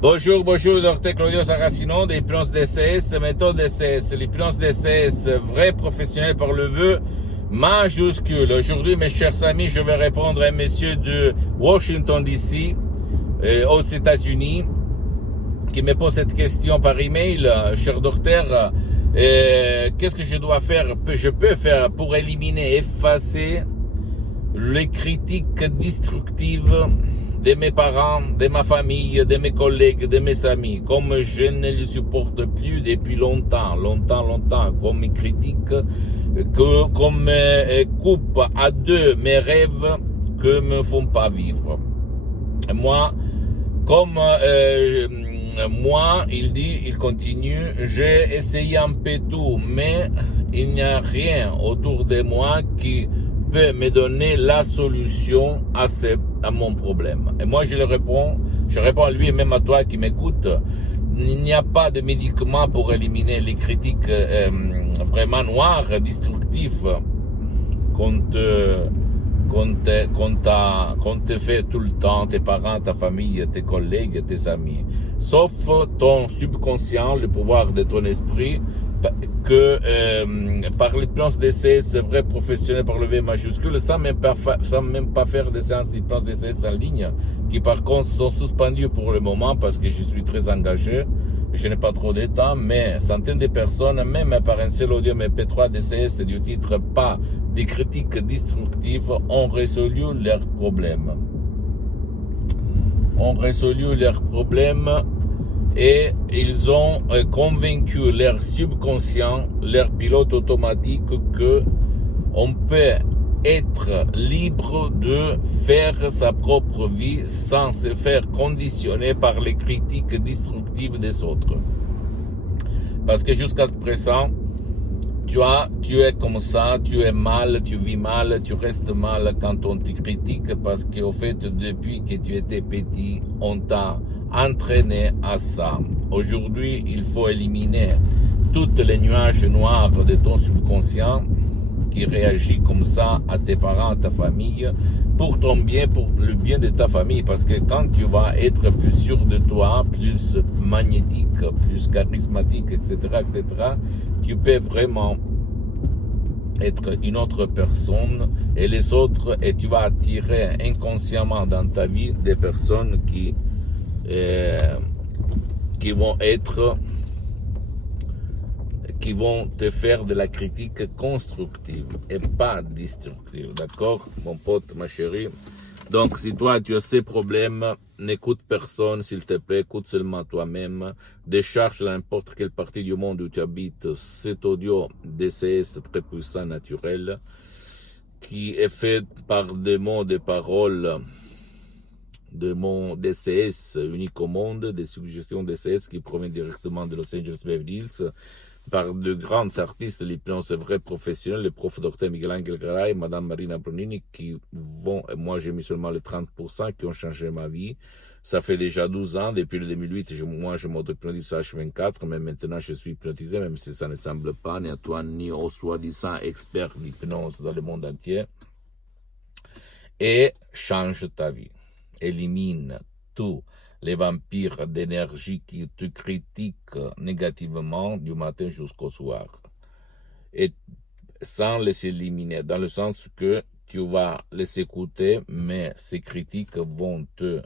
Bonjour, bonjour, docteur Claudio Saracino de l'hypnose DCS, méthode DCS, l'hypnose DCS, vrai professionnel par le vœu majuscule. Aujourd'hui, mes chers amis, je vais répondre à un monsieur de Washington DC, aux États-Unis, qui me pose cette question par email. Cher docteur, qu'est-ce que je dois faire, je peux faire pour éliminer, effacer les critiques destructives de mes parents, de ma famille, de mes collègues, de mes amis, comme je ne les supporte plus depuis longtemps, comme ils critiquent, comme coupe à deux mes rêves que me font pas vivre. Moi, comme moi, il continue, j'ai essayé un peu tout, mais il n'y a rien autour de moi qui peut me donner la solution à mon problème. Et moi, je réponds à lui et même à toi qui m'écoute, il n'y a pas de médicament pour éliminer les critiques vraiment noires, destructives qu'on te fait tout le temps, tes parents, ta famille, tes collègues, tes amis. Sauf ton subconscient, le pouvoir de ton esprit, que par l'hypnose DCS, vrai professionnel par le V majuscule, sans même pas faire des séances d'hypnose DCS en ligne, qui par contre sont suspendues pour le moment parce que je suis très engagé, je n'ai pas trop de temps, mais centaines de personnes, même par un seul audio MP3 DCS du titre pas des critiques destructives, ont résolu leurs problèmes. Et ils ont convaincu leur subconscient, leur pilote automatique que on peut être libre de faire sa propre vie sans se faire conditionner par les critiques destructives des autres. Parce que jusqu'à présent, tu es comme ça, tu es mal, tu vis mal, tu restes mal quand on te critique parce qu'au fait, depuis que tu étais petit, on t'a entraîné à ça. Aujourd'hui, il faut éliminer toutes les nuages noirs de ton subconscient qui réagit comme ça à tes parents, à ta famille, pour ton bien, pour le bien de ta famille, parce que quand tu vas être plus sûr de toi, plus magnétique, plus charismatique, etc., tu peux vraiment être une autre personne et les autres, et tu vas attirer inconsciemment dans ta vie des personnes qui vont te faire de la critique constructive et pas destructive, d'accord, mon pote, ma chérie. Donc, si toi, tu as ces problèmes, n'écoute personne, s'il te plaît, écoute seulement toi-même. Décharge dans n'importe quelle partie du monde où tu habites cet audio DCS très puissant, naturel, qui est fait par des mots, des paroles de mon DCS unique au monde, des suggestions DCS qui proviennent directement de Los Angeles Beverly Hills, par de grands artistes de l'hypnose vrai professionnel, le prof Dr Miguel Angel Garay, Madame Marina Brunini, qui vont, moi j'ai mis seulement les 30% qui ont changé ma vie. Ça fait déjà 12 ans, depuis le 2008, moi je m'auto-hypnotise H24, mais maintenant je suis hypnotisé, même si ça ne semble pas, ni à toi, ni aux soi-disant experts d'hypnose dans le monde entier. Et change ta vie. Élimine tous les vampires d'énergie qui te critiquent négativement du matin jusqu'au soir. Et sans les éliminer, dans le sens que tu vas les écouter, mais ces critiques vont te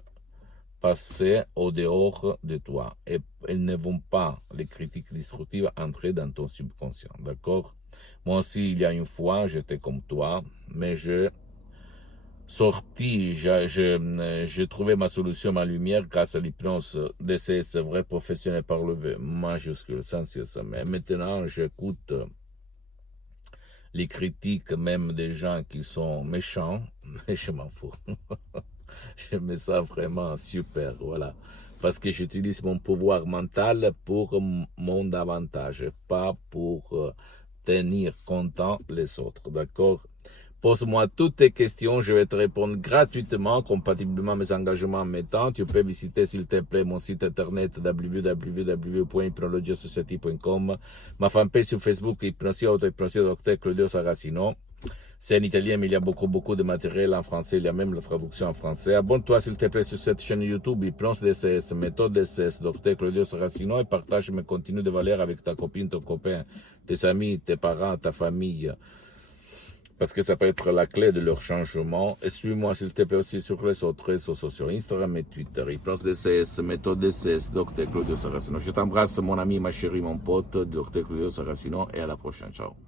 passer au dehors de toi. Et elles ne vont pas, les critiques destructives, entrer dans ton subconscient. D'accord? Moi aussi, il y a une fois, j'étais comme toi, mais j'ai trouvé ma solution, ma lumière grâce à l'hypnose DCS vrai professionnel par le V majuscule, sans cesse. Mais maintenant, j'écoute les critiques même des gens qui sont méchants, mais je m'en fous. Je me sens vraiment super, voilà. Parce que j'utilise mon pouvoir mental pour mon avantage, pas pour tenir content les autres, d'accord? Pose-moi toutes tes questions, je vais te répondre gratuitement, compatiblement à mes engagements en mes temps. Tu peux visiter, s'il te plaît, mon site internet www.hypnologiasociety.com, ma fanpage sur Facebook, Hypnosie Auto-Hypnosie Dr Claudio Saracino. C'est en italien, mais il y a beaucoup de matériel en français. Il y a même la traduction en français. Abonne-toi, s'il te plaît, sur cette chaîne YouTube. Hypnose DCS, méthode DCS, Dr. Claudio Saracino, et partage mes contenus de valeur avec ta copine, ton copain, tes amis, tes parents, ta famille. Parce que ça peut être la clé de leur changement. Et suis-moi, s'il te plaît, aussi sur les autres réseaux sociaux, Instagram et Twitter. Hypnose DCS, méthode DCS, Dr. Claudio Saracino. Je t'embrasse, mon ami, ma chérie, mon pote, Dr. Claudio Saracino, et à la prochaine. Ciao.